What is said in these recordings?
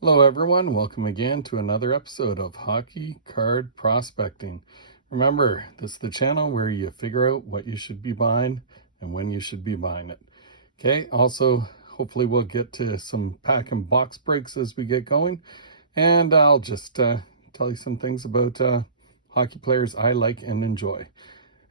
Hello, everyone. Welcome again to another episode of Hockey Card Prospecting. Remember, this is the channel where you figure out what you should be buying and when you should be buying it. Okay, also, hopefully, we'll get to some pack and box breaks as we get going. And I'll just tell you some things about hockey players I like and enjoy.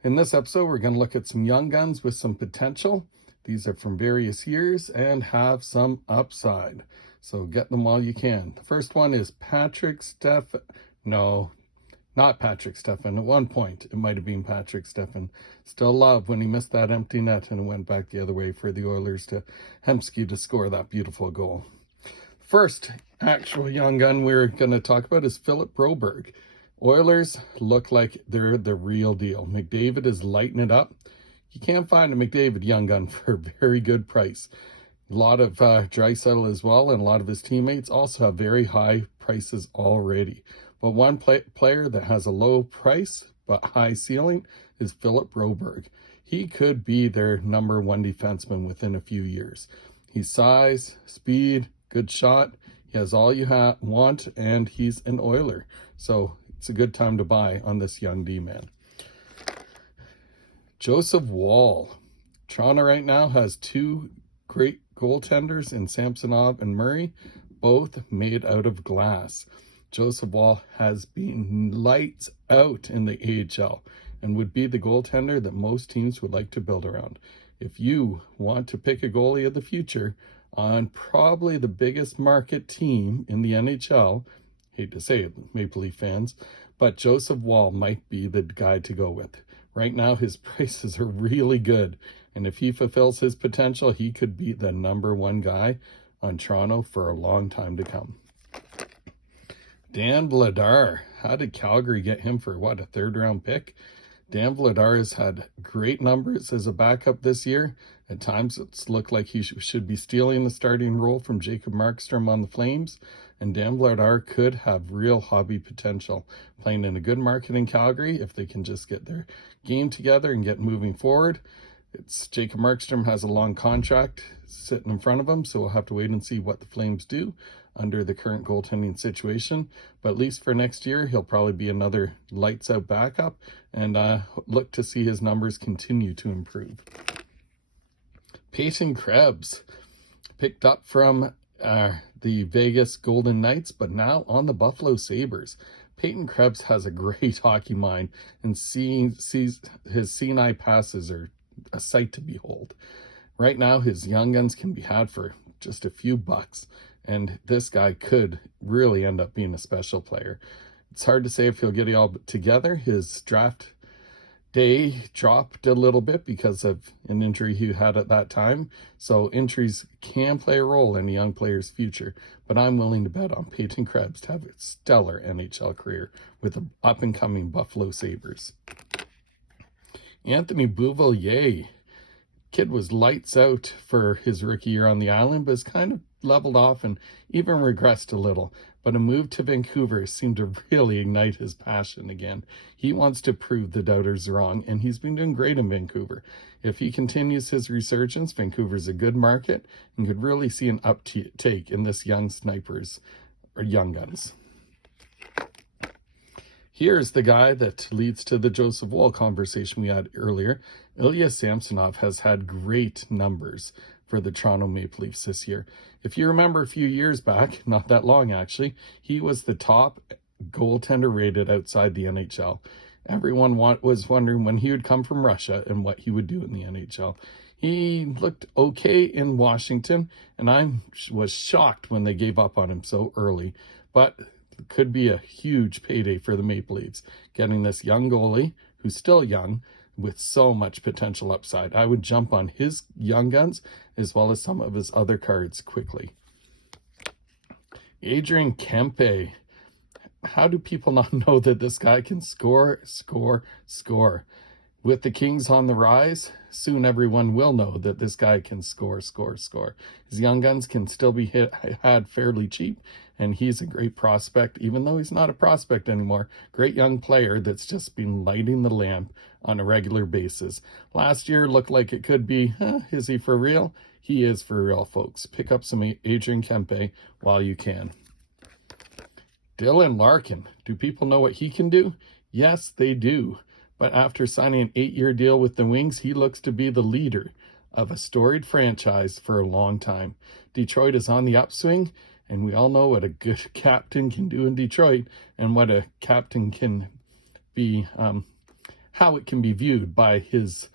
In this episode, we're going to look at some young guns with some potential. These are from various years and have some upside. So get them while you can. The first one is Patrick Steffen. No, not Patrick Steffen. At one point, it might have been Patrick Steffen. Still love when he missed that empty net and it went back the other way for the Oilers to Hemsky to score that beautiful goal. First actual young gun we're going to talk about is Philip Broberg. Oilers look like they're the real deal. McDavid is lighting it up. You can't find a McDavid young gun for a very good price. A lot of Draisaitl as well, and a lot of his teammates also have very high prices already. But one player that has a low price but high ceiling is Philip Broberg. He could be their number one defenseman within a few years. He's size, speed, good shot. He has all you want, and he's an Oiler. So it's a good time to buy on this young D-man. Joseph Woll. Toronto right now has two great goaltenders in Samsonov and Murray, both made out of glass. Joseph Woll has been lights out in the AHL and would be the goaltender that most teams would like to build around. If you want to pick a goalie of the future on probably the biggest market team in the NHL, hate to say it, Maple Leaf fans, but Joseph Woll might be the guy to go with. Right now, his prices are really good, and if he fulfills his potential, he could be the number one guy on Toronto for a long time to come. Dan Vladar. How did Calgary get him for, a third-round pick? Dan Vladar has had great numbers as a backup this year. At times, it's looked like he should be stealing the starting role from Jacob Markstrom on the Flames, and Dan Vladar could have real hobby potential, playing in a good market in Calgary if they can just get their game together and get moving forward. Jacob Markstrom has a long contract sitting in front of him, so we'll have to wait and see what the Flames do under the current goaltending situation. But at least for next year, he'll probably be another lights-out backup, and look to see his numbers continue to improve. Peyton Krebs, picked up from the Vegas Golden Knights, but now on the Buffalo Sabres. Peyton Krebs has a great hockey mind, and sees his seeing-eye passes are a sight to behold. Right now, his young guns can be had for just a few bucks, and this guy could really end up being a special player. It's hard to say if he'll get it all together. His draft day dropped a little bit because of an injury he had at that time. So injuries can play a role in a young player's future, but I'm willing to bet on Peyton Krebs to have a stellar NHL career with the up-and-coming Buffalo Sabres. Anthony Beauvillier. Kid was lights out for his rookie year on the island, but has kind of leveled off and even regressed a little. But a move to Vancouver seemed to really ignite his passion again. He wants to prove the doubters wrong, and he's been doing great in Vancouver. If he continues his resurgence, Vancouver's a good market and could really see an uptake in this young snipers or young guns. Here's the guy that leads to the Joseph Woll conversation we had earlier. Ilya Samsonov has had great numbers for the Toronto Maple Leafs this year. If you remember a few years back, not that long actually, he was the top goaltender rated outside the NHL. Everyone was wondering when he would come from Russia and what he would do in the NHL. He looked okay in Washington, and I was shocked when they gave up on him so early. But could be a huge payday for the Maple Leafs, getting this young goalie, who's still young, with so much potential upside. I would jump on his young guns as well as some of his other cards quickly. Adrian Kempe. How do people not know that this guy can score? With the Kings on the rise, soon everyone will know that this guy can score. His young guns can still be had fairly cheap, and he's a great prospect, even though he's not a prospect anymore. Great young player that's just been lighting the lamp on a regular basis. Last year looked like it could be, is he for real? He is for real, folks. Pick up some Adrian Kempe while you can. Dylan Larkin. Do people know what he can do? Yes, they do. But after signing an 8-year deal with the Wings, he looks to be the leader of a storied franchise for a long time. Detroit is on the upswing, and we all know what a good captain can do in Detroit and what a captain can be, how it can be viewed by his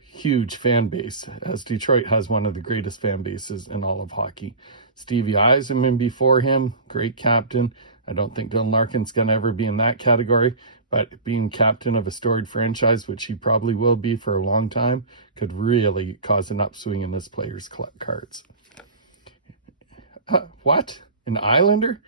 huge fan base, as Detroit has one of the greatest fan bases in all of hockey. Stevie Yzerman before him, great captain. I don't think Dylan Larkin's going to ever be in that category, but being captain of a storied franchise, which he probably will be for a long time, could really cause an upswing in this player's cards. What? An Islander?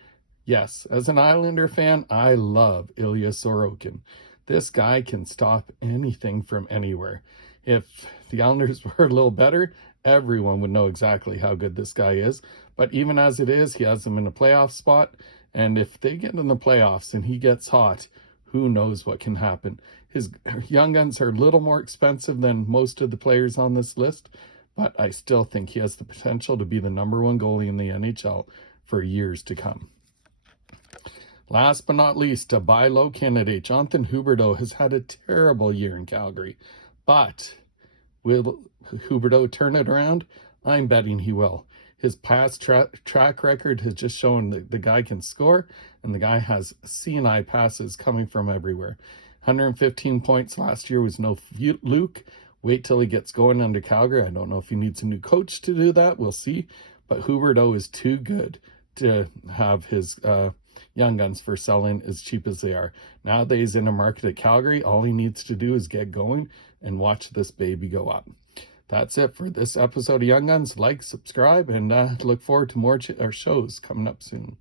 Yes, as an Islander fan, I love Ilya Sorokin. This guy can stop anything from anywhere. If the Islanders were a little better, everyone would know exactly how good this guy is. But even as it is, he has them in a playoff spot. And if they get in the playoffs and he gets hot, who knows what can happen. His young guns are a little more expensive than most of the players on this list, but I still think he has the potential to be the #1 goalie in the NHL for years to come. Last but not least, a buy low candidate, Jonathan Huberdeau, has had a terrible year in Calgary. But will Huberdeau turn it around? I'm betting he will. His past track record has just shown that the guy can score, and the guy has C&I passes coming from everywhere. 115 points last year was no fluke. Wait till he gets going under Calgary. I don't know if he needs a new coach to do that. We'll see. But Huberdeau is too good to have his young guns for selling as cheap as they are. Nowadays in a market at Calgary, all he needs to do is get going and watch this baby go up. That's it for this episode of Young Guns. Like, subscribe, and look forward to more shows coming up soon.